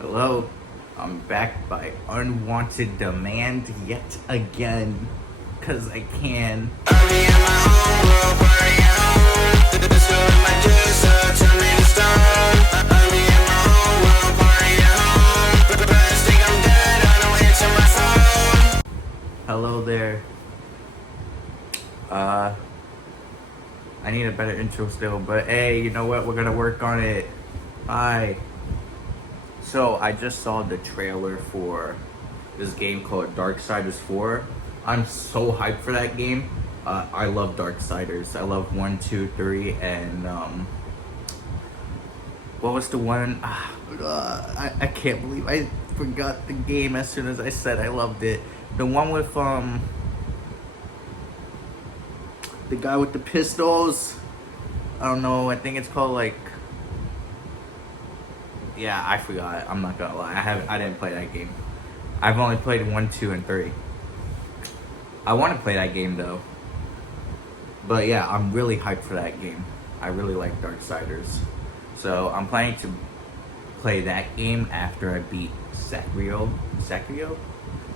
Hello, I'm back by unwanted demand yet again, cause I can. Hello there. I need a better intro still, but hey, you know what? We're gonna work on it. Bye. So I just saw the trailer for this game called Darksiders 4. I'm so hyped for that game. I love Darksiders. I love 1, 2, 3, and what was the one? I can't believe I forgot the game as soon as I said I loved it. The one with the guy with the pistols. I don't know. I think it's called like. Yeah, I forgot. I'm not gonna lie. I didn't play that game. I've only played 1, 2, and 3. I want to play that game though. But yeah, I'm really hyped for that game. I really like Darksiders. So I'm planning to play that game after I beat Sekiro. Sekiro?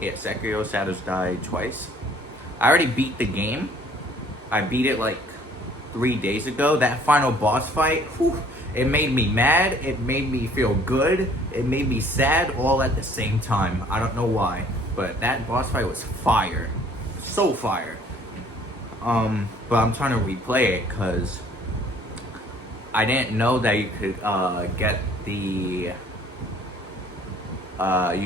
Yeah, Sekiro Shadows Die twice. I already beat the game. I beat it like 3 days ago. That final boss fight, whew, it made me mad, it made me feel good, it made me sad all at the same time. I don't know why, but that boss fight was fire. So fire. But I'm trying to replay it because I didn't know that you could get the I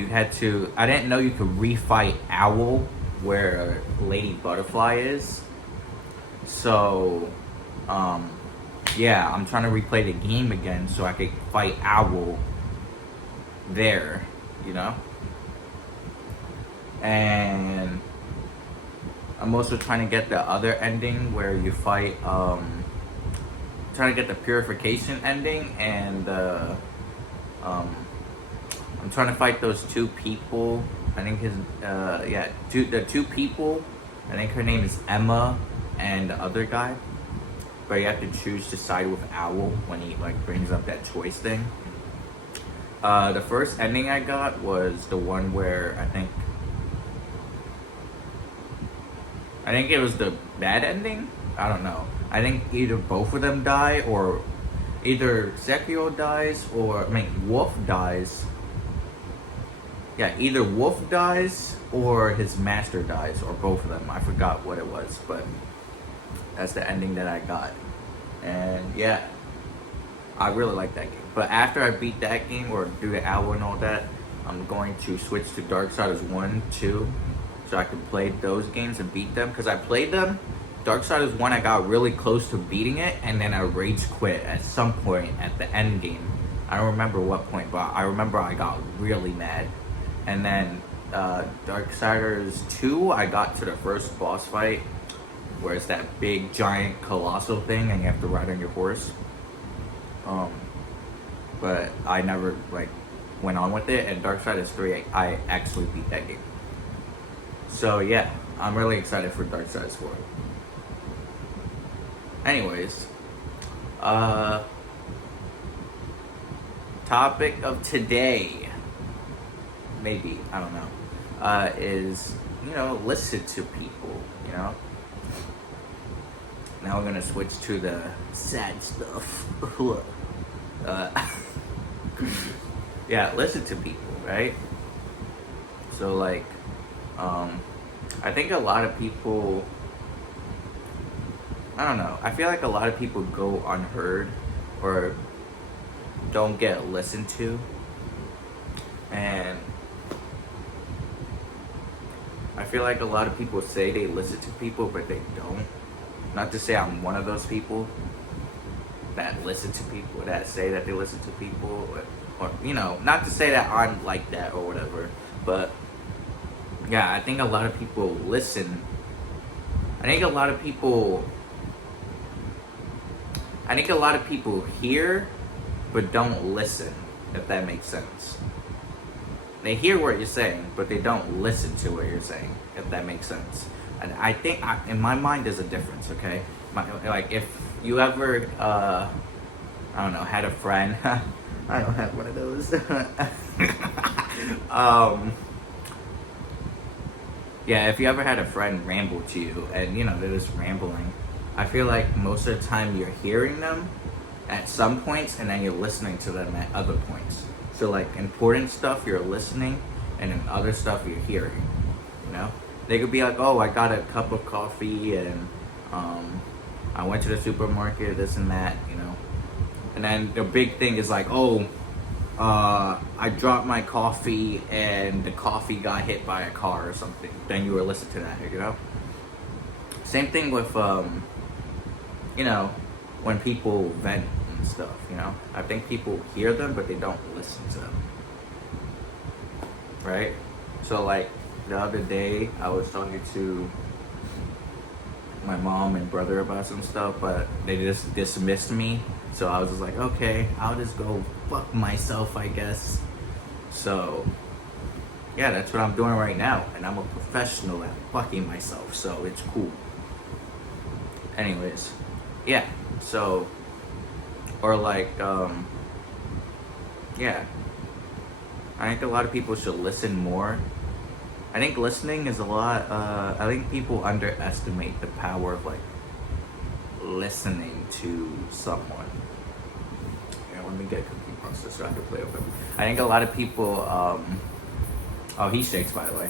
didn't know you could refight Owl where Lady Butterfly is. So yeah, I'm trying to replay the game again so I could fight Owl there, you know? And I'm also trying to get the other ending where you fight, trying to get the purification ending, and I'm trying to fight those two people. I think the two people, I think her name is Emma and the other guy. But you have to choose to side with Owl when he like brings up that choice thing. The first ending I got was the one where I think it was the bad ending. I don't know. I think either both of them die, or either Sekiro dies, or Wolf dies. Yeah, either Wolf dies or his master dies, or both of them. I forgot what it was, but that's the ending that I got. And yeah, I really like that game. But after I beat that game, or do the Owl and all that, I'm going to switch to Darksiders 1, 2, so I can play those games and beat them. Because I played them. Darksiders 1, I got really close to beating it, and then I rage quit at some point at the end game. I don't remember what point, but I remember I got really mad. And then Darksiders 2, I got to the first boss fight, where it's that big, giant, colossal thing, and you have to ride on your horse. But I never went on with it. And Darksiders 3, I actually beat that game. So yeah, I'm really excited for Darksiders 4. Anyways, topic of today, maybe, I don't know, is, listen to people, Now we're gonna switch to the sad stuff. Yeah, listen to people, right? So I think a lot of people, I don't know, I feel like a lot of people go unheard or don't get listened to. And I feel like a lot of people say they listen to people, but they don't. Not to say I'm one of those people that listen to people, that say that they listen to people, or not to say that I'm like that or whatever, but yeah, I think a lot of people listen. I think a lot of people hear, but don't listen, if that makes sense. They hear what you're saying, but they don't listen to what you're saying, if that makes sense. And I think, in my mind, there's a difference, okay? If you ever, I don't know, had a friend, I don't have one of those. um, yeah, if you ever had a friend ramble to you and they're just rambling, I feel like most of the time you're hearing them at some points and then you're listening to them at other points. So like important stuff you're listening and then other stuff you're hearing. You know? They could be like, oh, I got a cup of coffee and I went to the supermarket, this and that, And then the big thing is like, oh, I dropped my coffee and the coffee got hit by a car or something. Then you were listening to that, Same thing with, when people vent and stuff, I think people hear them, but they don't listen to them. Right? So like the other day, I was talking to my mom and brother about some stuff, but they just dismissed me. So I was just like, okay, I'll just go fuck myself, I guess. So yeah, that's what I'm doing right now, and I'm a professional at fucking myself, so it's cool. Anyways, yeah, so, or like, yeah, I think a lot of people should listen more. I think listening is a lot, I think people underestimate the power of like listening to someone. Let me get Cookie Monster so I can play with him. I think a lot of people, oh, he shakes, by the way.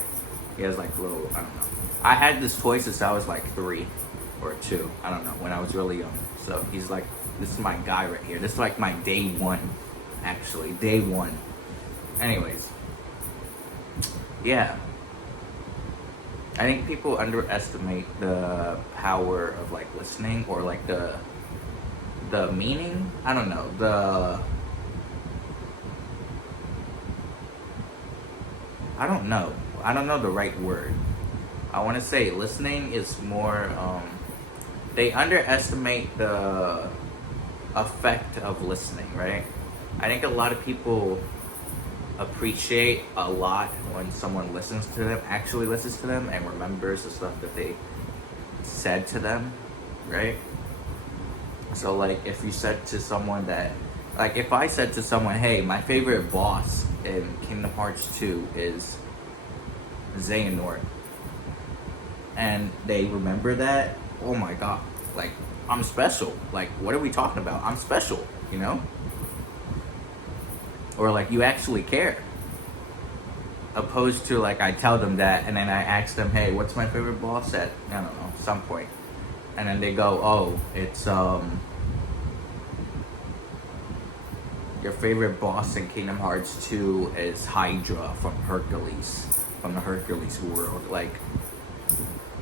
He has like little, I don't know. I had this toy since I was like 3 or 2. I don't know, when I was really young. So he's like, this is my guy right here. This is like my day one, actually. Day one. Anyways. Yeah. I think people underestimate the power of like listening or like the meaning. I don't know. I don't know the right word. I want to say listening is more, they underestimate the effect of listening, right? I think a lot of people appreciate a lot when someone actually listens to them and remembers the stuff that they said to them, right? So like if you said to someone that, like if I said to someone, hey, my favorite boss in Kingdom Hearts 2 is Xehanort, and they remember that, oh my god, like I'm special. Like what are we talking about? I'm special, Or like you actually care. Opposed to like I tell them that and then I ask them, hey, what's my favorite boss at, I don't know, some point. And then they go, oh, it's your favorite boss in Kingdom Hearts 2 is Hydra from the Hercules world. Like,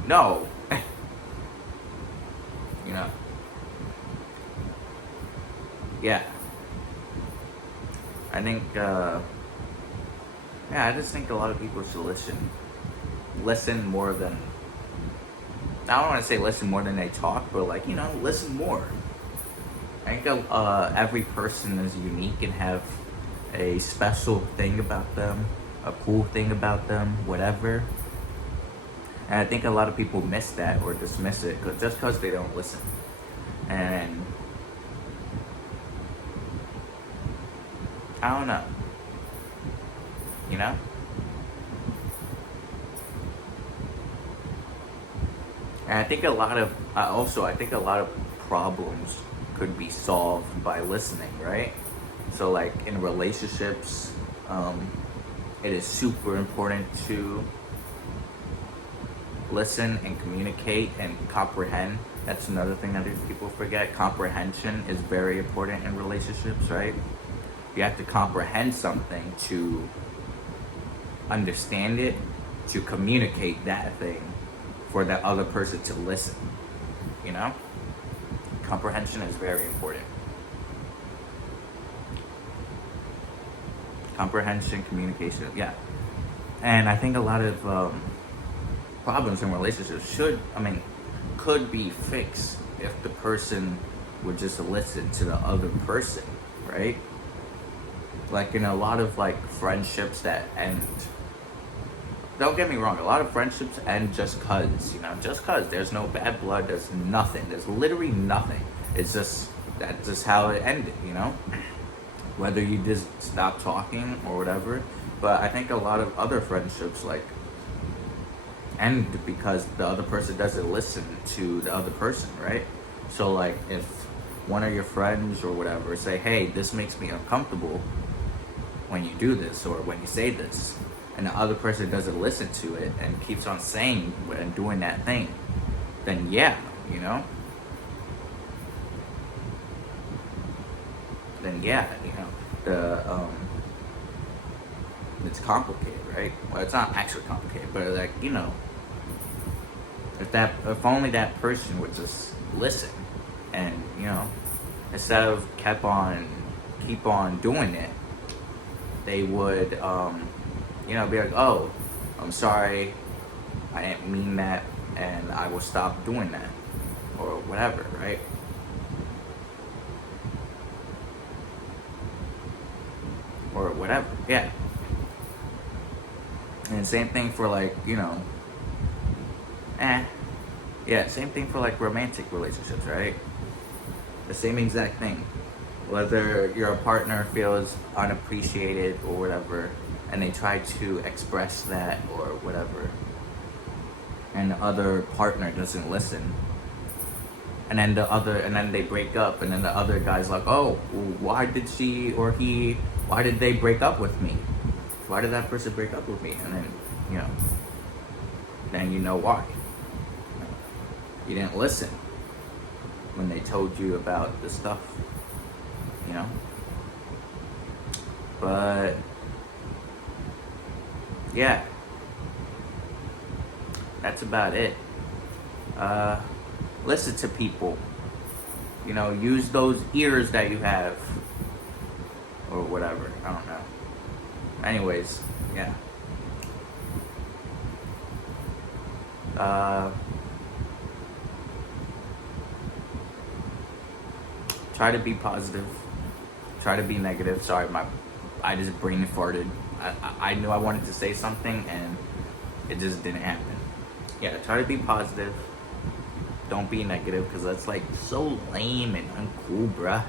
no. Yeah. I think, I just think a lot of people should listen more than, I don't want to say listen more than they talk, but like, listen more. I think every person is unique and have a special thing about them, a cool thing about them, whatever. And I think a lot of people miss that or dismiss it just because they don't listen. And I don't know. And I think a lot of problems could be solved by listening, right? So like in relationships, it is super important to listen and communicate and comprehend. That's another thing that people forget. Comprehension is very important in relationships, right? You have to comprehend something to understand it, to communicate that thing for that other person to listen, Comprehension is very important. Comprehension, communication, yeah. And I think a lot of problems in relationships could be fixed if the person would just listen to the other person, right? Like in a lot of like friendships that end, don't get me wrong, a lot of friendships end just cause, just cause. There's no bad blood, there's nothing, there's literally nothing. It's just, that's just how it ended, Whether you just stop talking or whatever. But I think a lot of other friendships like end because the other person doesn't listen to the other person, right? So like if one of your friends or whatever say, hey, this makes me uncomfortable when you do this or when you say this, and the other person doesn't listen to it and keeps on saying and doing that thing, then yeah, you know, then yeah, you know, the it's complicated, right? Well, it's not actually complicated, but like, you know, if only that person would just listen, and you know, instead of keep on doing it, they would you know, be like, oh, I'm sorry, I didn't mean that, and I will stop doing that, or whatever, right? Or whatever, yeah. And same thing for like, you know, yeah, same thing for like romantic relationships, right? The same exact thing. Whether your partner feels unappreciated or whatever, and they try to express that or whatever, and the other partner doesn't listen, and then they break up, and then the other guy's like, oh, why did she or he, why did they break up with me? Why did that person break up with me? And then, you know, then you know why. You didn't listen when they told you about the stuff, you know? But, yeah. That's about it. Listen to people. You know, use those ears that you have. Or whatever. I don't know. Anyways, yeah. Try to be positive. Try to be negative. Sorry, I just brain farted. I knew I wanted to say something and it just didn't happen. Yeah, try to be positive. Don't be negative, because that's like so lame and uncool, bruh.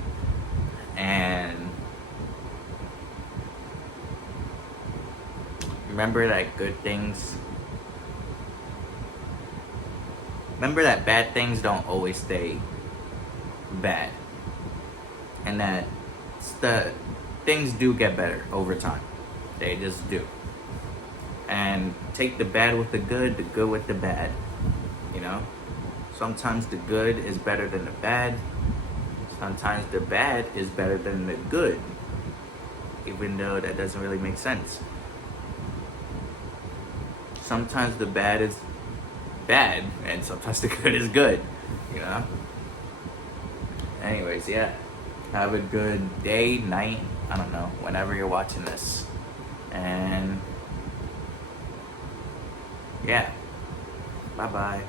And remember that bad things don't always stay bad. And that the things do get better over time. They just do. And take the bad with the good with the bad. You know? Sometimes the good is better than the bad. Sometimes the bad is better than the good. Even though that doesn't really make sense. Sometimes the bad is bad, and sometimes the good is good. You know? Anyways, yeah. Have a good day, night, I don't know, whenever you're watching this. And yeah. Bye-bye.